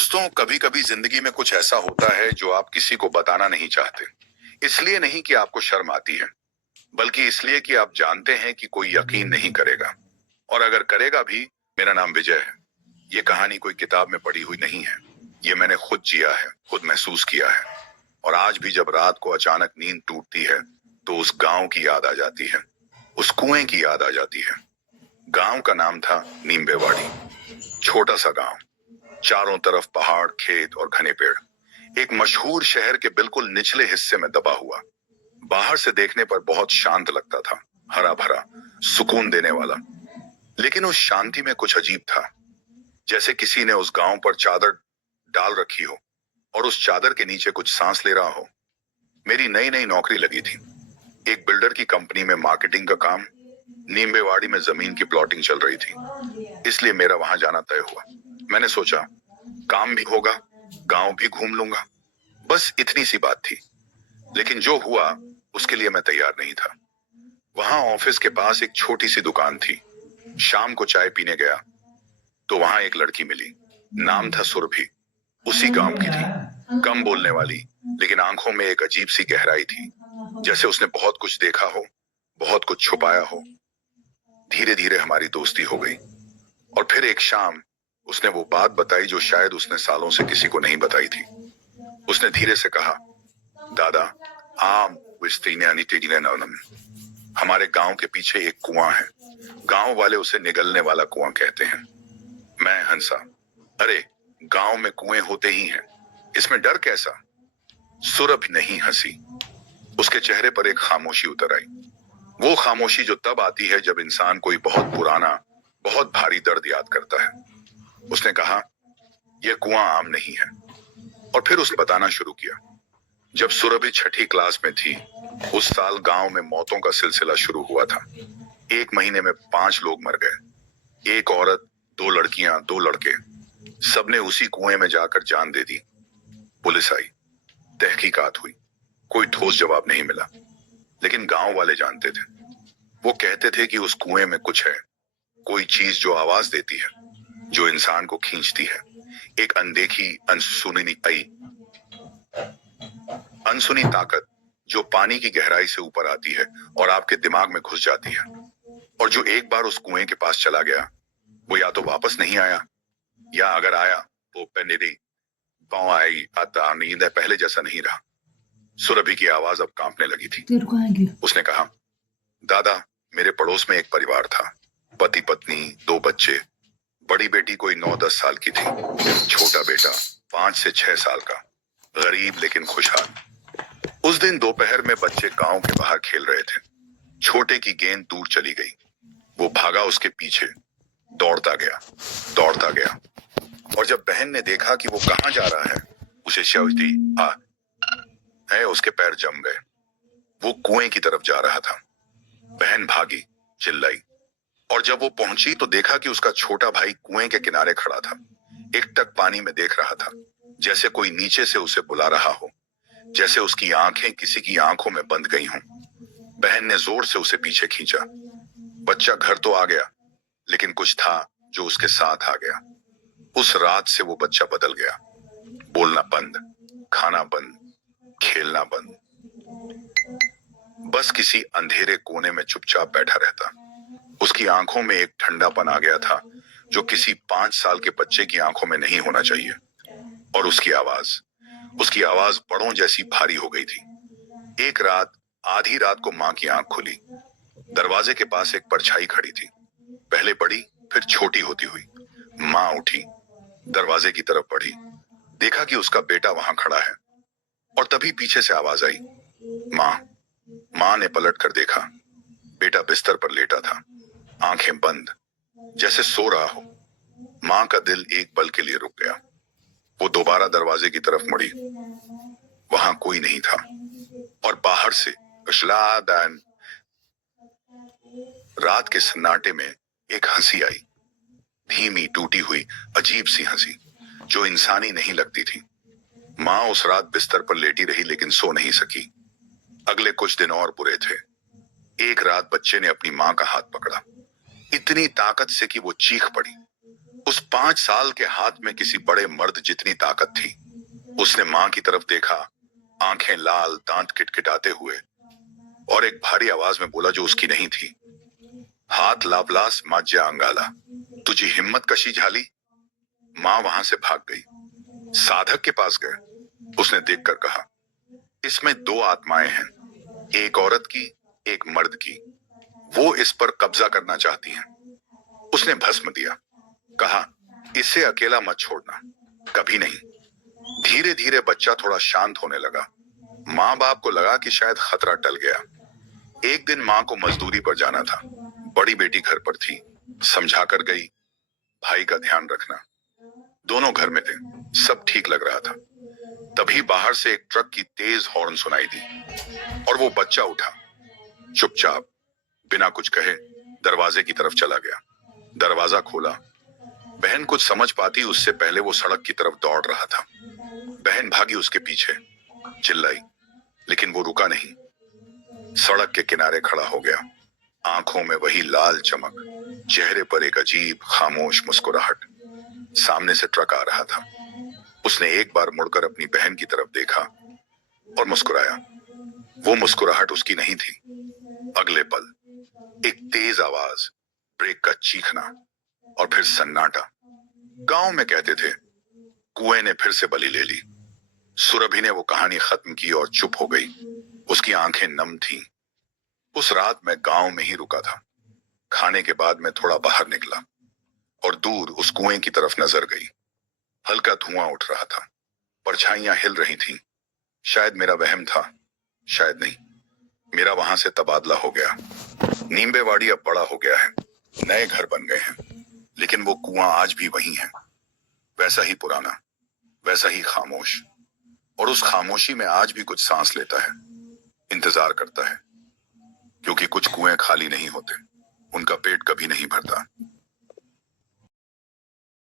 दोस्तों, कभी कभी जिंदगी में कुछ ऐसा होता है जो आप किसी को बताना नहीं चाहते। इसलिए नहीं कि आपको शर्म आती है, बल्कि इसलिए कि आप जानते हैं कि कोई यकीन नहीं करेगा। और अगर करेगा भी। मेरा नाम विजय है। ये कहानी कोई किताब में पढ़ी हुई नहीं है। ये मैंने खुद जिया है, खुद महसूस किया है। और आज भी जब रात को अचानक नींद टूटती है, तो उस गांव की याद आ जाती है। उस कुएं की याद आ जाती है। गांव का नाम था नीम्बेवाड़ी। छोटा सा गांव, चारों तरफ पहाड़, खेत और घने पेड़। एक मशहूर शहर के बिल्कुल निचले हिस्से में दबा हुआ। बाहर से देखने पर बहुत शांत लगता था, हरा भरा, सुकून देने वाला। लेकिन उस शांति में कुछ अजीब था। जैसे किसी ने उस गांव पर चादर डाल रखी हो और उस चादर के नीचे कुछ सांस ले रहा हो। मेरी नई नई नौकरी लगी थी, एक बिल्डर की कंपनी में मार्केटिंग का काम। नीम्बेवाड़ी में जमीन की प्लॉटिंग चल रही थी, इसलिए मेरा वहां जाना तय हुआ। मैंने सोचा, काम भी होगा, गांव भी घूम लूंगा। बस इतनी सी बात थी। लेकिन जो हुआ, उसके लिए मैं तैयार नहीं था। वहां ऑफिस के पास एक छोटी सी दुकान थी। शाम को चाय पीने गया तो वहां एक लड़की मिली। नाम था सुरभि। उसी गांव की थी, कम बोलने वाली, लेकिन आंखों में एक अजीब सी गहराई थी। जैसे उसने बहुत कुछ देखा हो, बहुत कुछ छुपाया हो। धीरे धीरे हमारी दोस्ती हो गई। और फिर एक शाम उसने वो बात बताई जो शायद उसने सालों से किसी को नहीं बताई थी। उसने धीरे से कहा, दादा, आम विस्तीर्णम, हमारे गांव के पीछे एक कुआं है। गांव वाले उसे निगलने वाला कुआं कहते हैं। मैं हंसा। अरे, गांव में कुएं होते ही हैं, इसमें डर कैसा? सुरभि नहीं हंसी। उसके चेहरे पर एक खामोशी उतर आई। वो खामोशी जो तब आती है जब इंसान कोई बहुत पुराना, बहुत भारी दर्द याद करता है। उसने कहा, यह कुआं आम नहीं है। और फिर उसने बताना शुरू किया। जब सुरभि छठी क्लास में थी, उस साल गांव में मौतों का सिलसिला शुरू हुआ था। एक महीने में 5 लोग मर गए। एक औरत, 2 लड़कियां, 2 लड़के, सबने उसी कुएं में जाकर जान दे दी। पुलिस आई, तहकीकात हुई, कोई ठोस जवाब नहीं मिला। लेकिन गांव वाले जानते थे। वो कहते थे कि उस कुएं में कुछ है, कोई चीज जो आवाज देती है, जो इंसान को खींचती है। एक अनदेखी, अनसुनी ताकत, जो पानी की गहराई से ऊपर आती है और आपके दिमाग में घुस जाती है। और जो एक बार उस कुएं के पास चला गया, वो या तो वापस नहीं आया, या अगर आया तो पेनेरी पाँव आई आता नींद है, पहले जैसा नहीं रहा। सुरभि की आवाज अब कांपने लगी थी। उसने कहा, दादा, मेरे पड़ोस में एक परिवार था। पति पत्नी, 2 बच्चे। बड़ी बेटी कोई 9-10 साल की थी। छोटा बेटा 5 से 6 साल का। गरीब लेकिन खुशहाल। उस दिन दोपहर में बच्चे गांव के बाहर खेल रहे थे। छोटे की गेंद दूर चली गई। वो भागा उसके पीछे, दौड़ता गया, दौड़ता गया। और जब बहन ने देखा कि वो कहां जा रहा है, उसे शवती है, उसके पैर जम गए। वो कुएं की तरफ जा रहा था। बहन भागी, चिल्लाई। और जब वो पहुंची तो देखा कि उसका छोटा भाई कुएं के किनारे खड़ा था, एकटक पानी में देख रहा था, जैसे कोई नीचे से उसे बुला रहा हो, जैसे उसकी आंखें किसी की आंखों में बंद गई हों। बहन ने जोर से उसे पीछे खींचा। बच्चा घर तो आ गया, लेकिन कुछ था जो उसके साथ आ गया। उस रात से वो बच्चा बदल गया। बोलना बंद, खाना बंद, खेलना बंद। बस किसी अंधेरे कोने में चुपचाप बैठा रहता। उसकी आंखों में एक ठंडापन आ गया था जो किसी 5 साल के बच्चे की आंखों में नहीं होना चाहिए। और उसकी आवाज बड़ों जैसी भारी हो गई थी। एक रात, आधी रात को मां की आंख खुली। दरवाजे के पास एक परछाई खड़ी थी, पहले बड़ी, फिर छोटी होती हुई। मां उठी, दरवाजे की तरफ बढ़ी, देखा कि उसका बेटा वहां खड़ा है। और तभी पीछे से आवाज आई, मां। मां ने पलट कर देखा। बेटा बिस्तर पर लेटा था, आंखें बंद, जैसे सो रहा हो। मां का दिल एक पल के लिए रुक गया। वो दोबारा दरवाजे की तरफ मुड़ी। वहां कोई नहीं था। और बाहर से रात के सन्नाटे में एक हंसी आई। धीमी, टूटी हुई, अजीब सी हंसी, जो इंसानी नहीं लगती थी। मां उस रात बिस्तर पर लेटी रही, लेकिन सो नहीं सकी। अगले कुछ दिन और बुरे थे। एक रात बच्चे ने अपनी मां का हाथ पकड़ा, इतनी ताकत से कि वो चीख पड़ी। उस 5 साल के हाथ में किसी बड़े मर्द जितनी ताकत थी। उसने मां की तरफ देखा, आंखें लाल, दांत किटकिटाते हुए, और एक भारी आवाज में बोला जो उसकी नहीं थी, हाथ लापलास माज्या अंगाला, तुझी हिम्मत कशी झाली। मां वहां से भाग गई। साधक के पास गए। उसने देखकर कहा, इसमें 2 आत्माएं हैं, एक औरत की, एक मर्द की। वो इस पर कब्जा करना चाहती हैं। उसने भस्म दिया। कहा, इसे अकेला मत छोड़ना, कभी नहीं। धीरे धीरे बच्चा थोड़ा शांत होने लगा। माँ बाप को लगा कि शायद खतरा टल गया। एक दिन माँ को मजदूरी पर जाना था। बड़ी बेटी घर पर थी, समझा कर गई, भाई का ध्यान रखना। दोनों घर में थे, सब ठीक लग रहा था। तभी बाहर से एक ट्रक की तेज हॉर्न सुनाई दी और वो बच्चा उठा। चुपचाप, बिना कुछ कहे दरवाजे की तरफ चला गया। दरवाजा खोला। बहन कुछ समझ पाती उससे पहले वो सड़क की तरफ दौड़ रहा था। बहन भागी उसके पीछे, चिल्लाई, लेकिन वो रुका नहीं। सड़क के किनारे खड़ा हो गया, आंखों में वही लाल चमक, चेहरे पर एक अजीब खामोश मुस्कुराहट। सामने से ट्रक आ रहा था। उसने एक बार मुड़कर अपनी बहन की तरफ देखा और मुस्कुराया। वो मुस्कुराहट उसकी नहीं थी। अगले पल एक तेज आवाज, ब्रेक का चीखना, और फिर सन्नाटा। गांव में कहते थे, कुएं ने फिर से बलि ले ली। सुरभि ने वो कहानी खत्म की और चुप हो गई। उसकी आंखें नम थीं। उस रात मैं गांव में ही रुका था। खाने के बाद मैं थोड़ा बाहर निकला और दूर उस कुएं की तरफ नजर गई। हल्का धुआं उठ रहा था, परछाइयां हिल रही थीं। शायद मेरा वहम था, शायद नहीं। मेरा वहां से तबादला हो गया। नींबेवाड़ी अब बड़ा हो गया है, नए घर बन गए हैं, लेकिन वो कुआं आज भी वही है, वैसा ही पुराना, वैसा ही खामोश। और उस खामोशी में आज भी कुछ सांस लेता है, इंतजार करता है। क्योंकि कुछ कुएं खाली नहीं होते, उनका पेट कभी नहीं भरता।